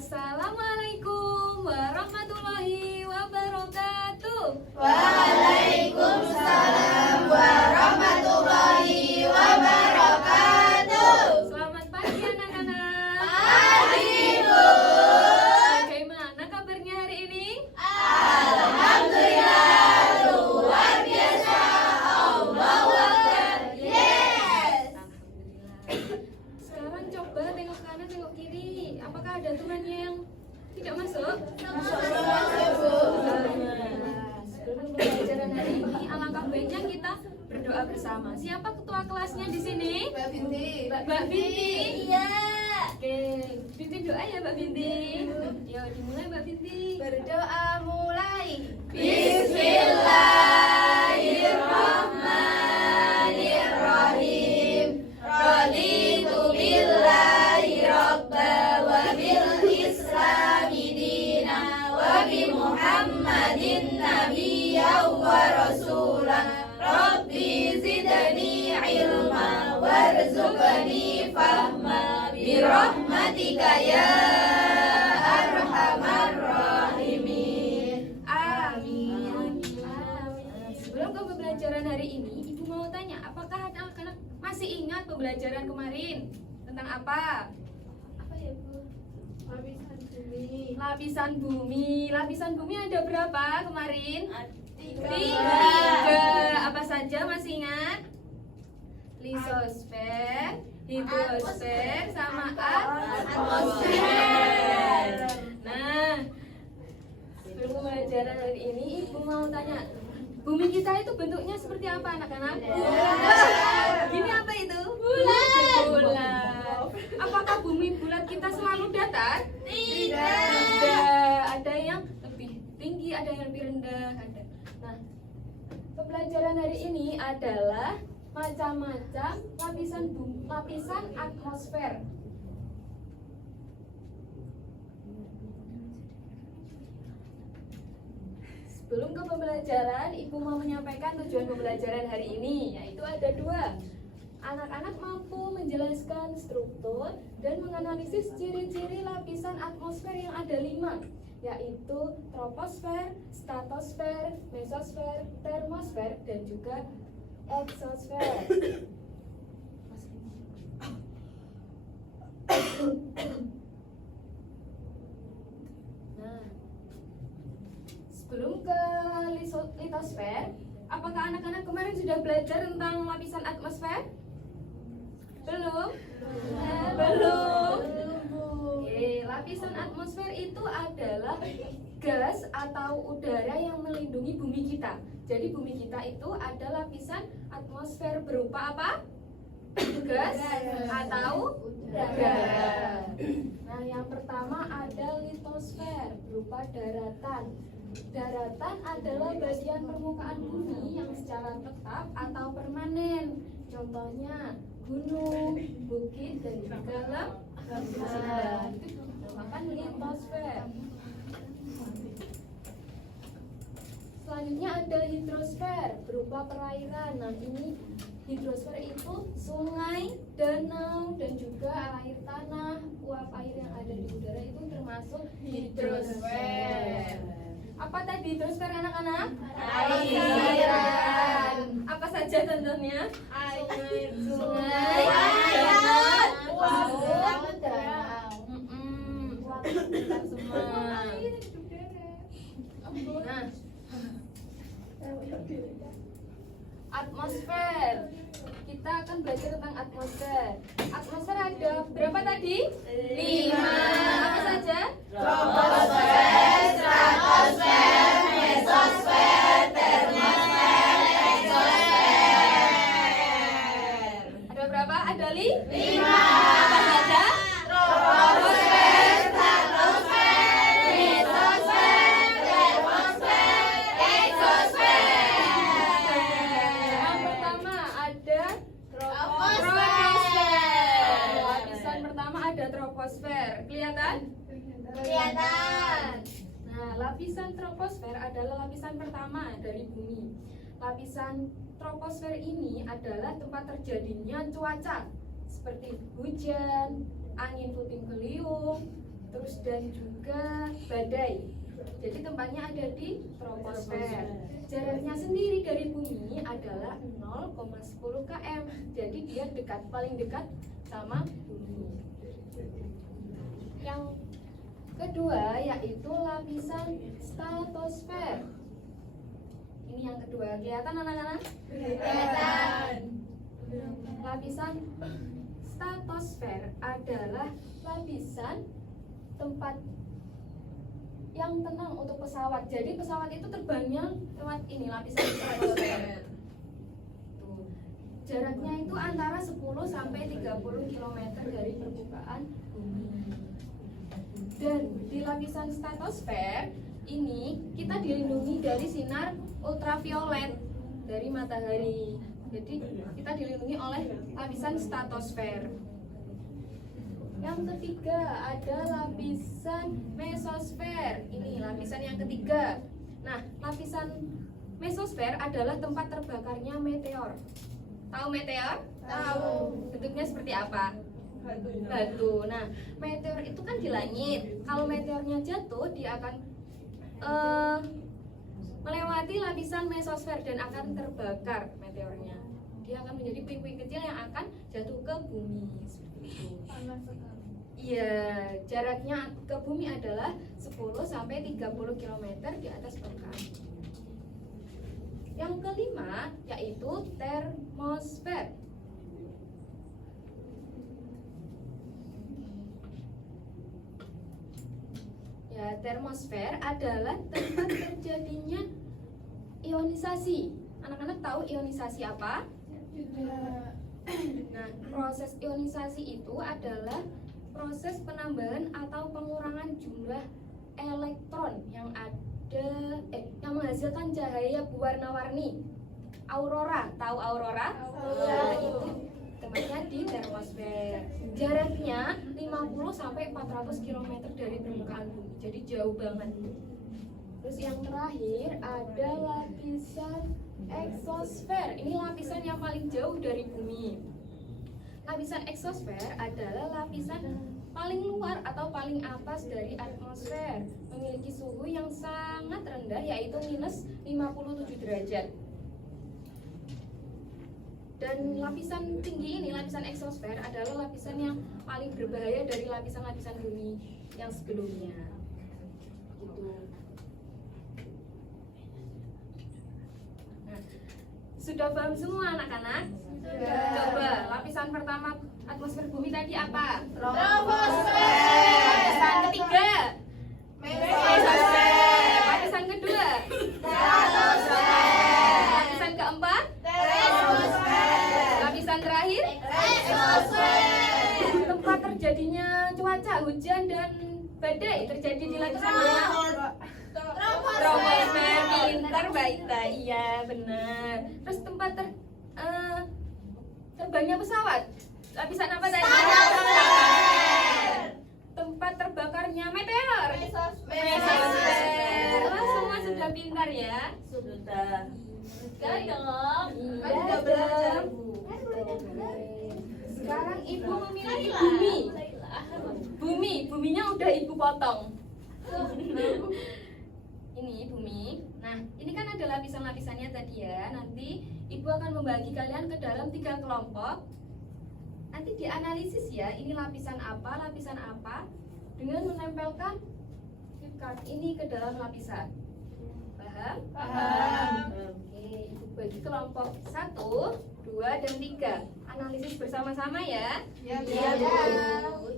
Assalamualaikum warahmatullahi wabarakatuh. Waalaikumsalam warahmatullahi wabarakatuh. Selamat pagi anak-anak. Pagi, Bu. Bagaimana kabarnya hari ini? Alhamdulillah, luar biasa. Allahu Akbar. Yes. Alhamdulillah. Sekarang coba tengok kanan, tengok kiri. Apakah ada temannya yang tidak masuk? Sebelum pembelajaran hari ini, alangkah baiknya kita berdoa bersama. Siapa ketua kelasnya di sini? Mbak Binti. Mbak Binti. Iya. Oke, pimpin doa ya Mbak Binti. Yuk dimulai Mbak Binti. Berdoa mulai. Bismillahirrahmanirrahim. Raditu billahi rabba wa bil islami dina wa bi Muhammadin nabiyya wa rasulah. Rabbi zidni ilma warzuqni fahma bi rahmatika ya arhamar rahimin. Amin. Sebelum ke pembelajaran hari ini, Ibu mau tanya, apakah anak-anak masih ingat pembelajaran kemarin? Tentang apa? Apa ya, Bu? Lapisan bumi. Lapisan bumi. Lapisan bumi ada berapa kemarin? Tiga. Tiga. Apa saja masih ingat? Lisosfer, hidrosfer, sama atmosfer. Nah, sebelum pembelajaran hari ini, Ibu mau tanya, bumi kita itu bentuknya seperti apa anak-anak? Gini apa itu? Bulat. Apakah bumi bulat kita selalu datar? Tidak. Ada yang lebih tinggi, ada yang lebih rendah. Ada. Nah, pembelajaran hari ini adalah macam-macam lapisan atmosfer. Sebelum ke pembelajaran, Ibu mau menyampaikan tujuan pembelajaran hari ini, yaitu ada dua. Anak-anak mampu menjelaskan struktur dan menganalisis ciri-ciri lapisan atmosfer yang ada 5, yaitu troposfer, stratosfer, mesosfer, termosfer, dan juga eksosfer. Nah, sebelum ke litosfer, apakah anak-anak kemarin sudah belajar tentang lapisan atmosfer? Belum? Belum. Oke, lapisan atmosfer itu adalah gas atau udara yang melindungi bumi kita. Jadi bumi kita itu ada lapisan atmosfer berupa apa? Gas atau udara. Nah, yang pertama ada litosfer berupa daratan. Daratan adalah bagian permukaan bumi yang secara tetap atau permanen. Contohnya gunung, bukit, dan juga lautan. Itu dinamakan litosfer. Selanjutnya ada hidrosfer berupa perairan. Nah, ini hidrosfer itu sungai, danau, dan juga air tanah, uap air yang ada di udara itu termasuk hidrosfer. Apa tadi hidrosfer anak-anak? Airan. Apa saja contohnya? Air, Sungai, danau, laut, danau. Bentar semua. Nah, atmosfer. Kita akan belajar tentang atmosfer. Atmosfer ada berapa tadi? 5. Apa saja? Troposfer, stratosfer, mesosfer, termosfer, eksosfer. Ada berapa? Ada 5. 5. Apa saja? Troposfer, stratosfer, mesosfer, termosfer, eksosfer. Yang pertama ada Troposfer. Lapisan pertama ada troposfer. Kelihatan? Kelihatan. Nah, lapisan troposfer adalah lapisan pertama dari bumi. Lapisan troposfer ini adalah tempat terjadinya cuaca seperti hujan, angin puting beliung, terus terus dan juga badai. Jadi tempatnya ada di troposfer. Jaraknya sendiri dari bumi adalah 0,10 km. Jadi dia dekat, paling dekat sama bumi. Yang kedua yaitu lapisan stratosfer. Ini yang kedua, kelihatan anak-anak? Kelihatan. Lapisan stratosfer adalah lapisan tempat yang tenang untuk pesawat. Jadi pesawat itu terbangnya lewat ini, lapisan stratosfer. Tuh. Jaraknya itu antara 10 sampai 30 km dari permukaan bumi. Dan di lapisan stratosfer ini kita dilindungi dari sinar ultraviolet dari matahari. Jadi kita dilindungi oleh lapisan stratosfer. Yang ketiga ada lapisan mesosfer. Ini lapisan yang ketiga. Nah, lapisan mesosfer adalah tempat terbakarnya meteor. Tahu meteor? Tahu. Bentuknya seperti apa? Batu. Nah, meteor itu kan di langit. Kalau meteornya jatuh, dia akan melewati lapisan mesosfer dan akan terbakar meteornya. Dia akan menjadi puing-puing kecil yang akan jatuh ke bumi. Seperti itu. Panas sekali. Iya, jaraknya ke bumi adalah 10 sampai 30 km di atas permukaan. Yang kelima yaitu termosfer. Ya, termosfer adalah tempat terjadinya ionisasi. Anak-anak tahu ionisasi apa? Nah, proses ionisasi itu adalah proses penambahan atau pengurangan jumlah elektron yang ada yang menghasilkan cahaya berwarna-warni. Aurora, tahu aurora? Nah, itu tempatnya di termosfer. Jaraknya 50 sampai 400 km dari permukaan bumi. Jadi jauh banget. Terus yang terakhir ada lapisan eksosfer. Ini lapisan yang paling jauh dari bumi. Lapisan eksosfer adalah lapisan paling luar atau paling atas dari atmosfer, memiliki suhu yang sangat rendah yaitu minus 57 derajat. Dan lapisan tinggi ini, lapisan eksosfer adalah lapisan yang paling berbahaya dari lapisan-lapisan bumi yang sebelumnya. Gitu. Nah, sudah paham semua anak-anak? Coba lapisan pertama atmosfer bumi tadi apa? Troposfer. Lapisan ketiga? Mesosfer. Lapisan kedua? Stratosfer. Lapisan keempat? Termosfer. Lapisan terakhir? Exosfer. Tempat terjadinya cuaca, hujan dan badai terjadi di lapisan mana? Troposfer. Pintar Baita, iya benar. Terus tempat terbangnya pesawat, lapisan apa tadi? Stratosfer. Tempat terbakarnya meteor? Mesosfer. Wah, semua sudah pintar ya? Sudah. Sudah dong. Kan sudah belajar, Bu. Sekarang ibu memiliki bumi. Buminya udah ibu potong. Ini bumi. Nah, ini kan ada lapisan-lapisannya tadi ya. Nanti ibu akan membagi kalian ke dalam 3 kelompok. Nanti dianalisis ya, ini lapisan apa dengan menempelkan flip card ini ke dalam lapisan. Paham? Paham. Oke, ibu bagi kelompok 1, 2, dan 3. Analisis bersama-sama ya. Ya, Iya, Bu. Bu.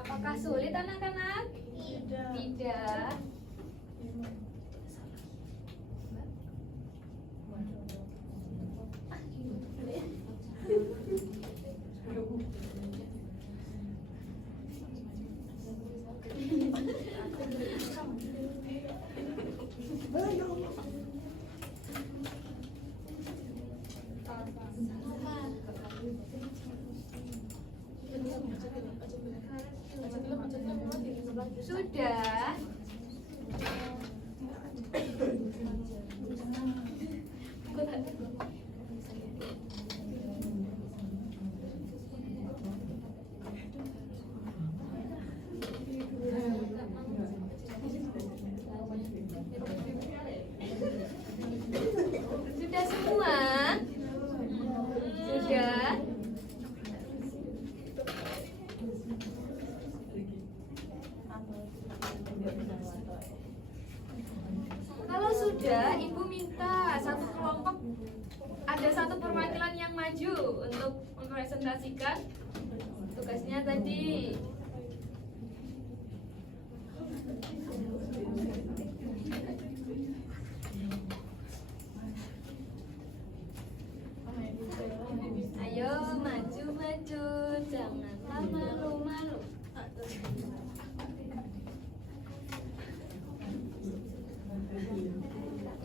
Apakah sulit anak-anak? Tidak. Sudah. Sudah semua? Sudah? Kalau sudah, Ibu minta satu kelompok, ada satu perwakilan yang maju untuk mempresentasikan tugasnya tadi. Ayo maju-maju, janganlah malu-malu.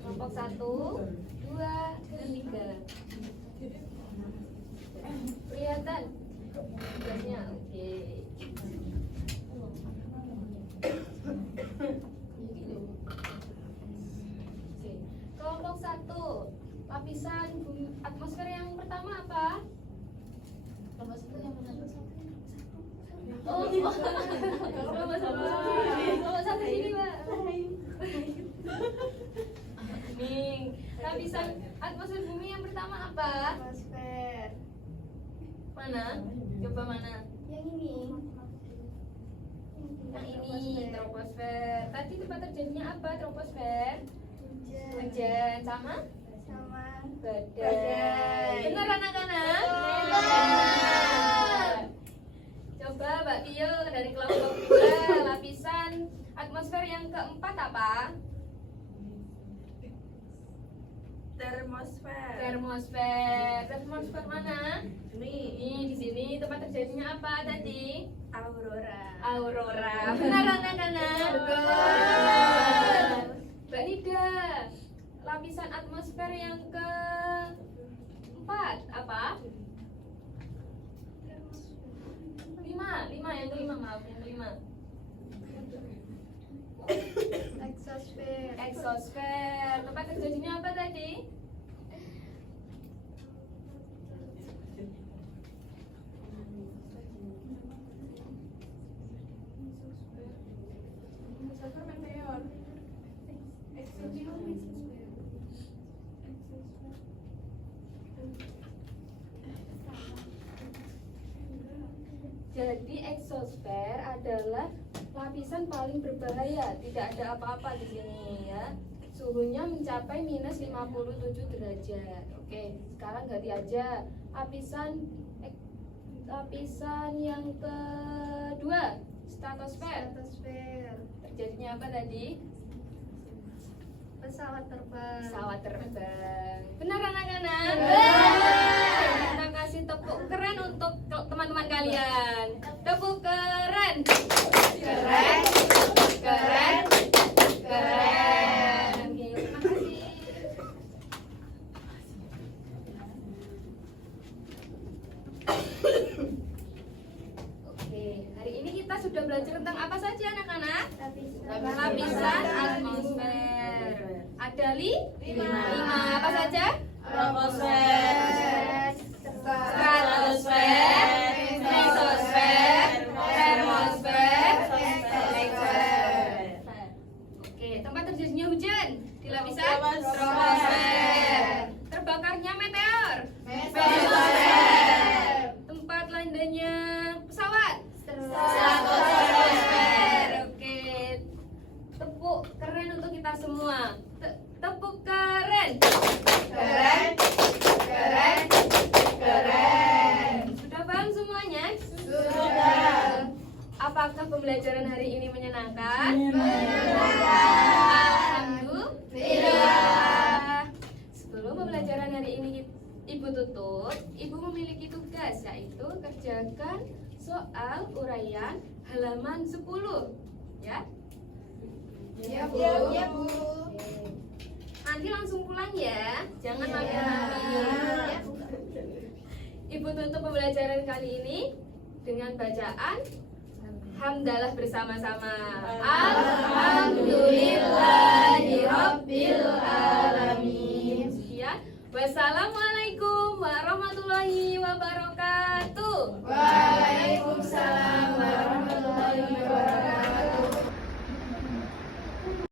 Kelompok 1, 2, dan 3. Kelihatan tugasnya, oke. Kelompok 1, lapisan atmosfer yang pertama apa? Kelompok 1 yang pertama. Oh, kelompok 1 sini, Mbak. Nih, lapisan atmosfer bumi yang pertama apa? Atmosfer. Mana? Coba mana? Yang ini. Yang ini, troposfer. Tadi tempat terjadinya apa troposfer? Hujan. Hujan sama? Sama. Badai. Benar anak-anak? Benar. Coba Mbak Tio dari kelompok 2, lapisan atmosfer yang keempat apa? Termosfer. Termosfer. Termosfer mana? Ini. Ini di sini tempat terjadinya apa tadi? Aurora. Aurora. Benar anak-anak? Benar. Mbak Nida, lapisan atmosfer yang keempat apa? 5 yang kelima, maaf yang kelima. Exosfer. Exosfer. Tempat terjadinya apa tadi? Jadi exosfer adalah lapisan paling berbahaya. Tidak ada apa-apa di sini ya. Suhunya mencapai minus 57 derajat. Oke, sekarang ganti aja. Lapisan yang kedua, stratosfer. Stratosfer. Terjadinya apa tadi? Pesawat terbang. Pesawat terbang. Benar anak-anak? Benar. Kita kasih tepuk keren untuk teman-teman kalian. Tepuk keren. Keren. Keren. Keren. Oke, terima kasih. Oke, hari ini kita sudah belajar tentang apa saja anak-anak? Lapisan atmosfer. Ada 5 apa saja? Troposfer. Stratosfer, mesosfer, adanya pesawat? Oke. Tepuk keren untuk kita semua. Tepuk keren. Keren. Keren. Keren. Sudah paham semuanya? Sudah. Apakah pembelajaran hari ini menyenangkan? Alhamdulillah. Sebelum pembelajaran hari ini Ibu tutup, Ibu memiliki tugas yaitu kerjakan soal uraian halaman 10. Ya. Ya, Bu. Ya, Bu. Nanti langsung pulang ya. Jangan lama-lama. Ya. Ibu tutup pembelajaran kali ini dengan bacaan hamdalah bersama-sama. Alhamdulillahirabbil alamin. Sekian. Wassalamualaikum warahmatullahi wabarakatuh. Waalaikumsalam.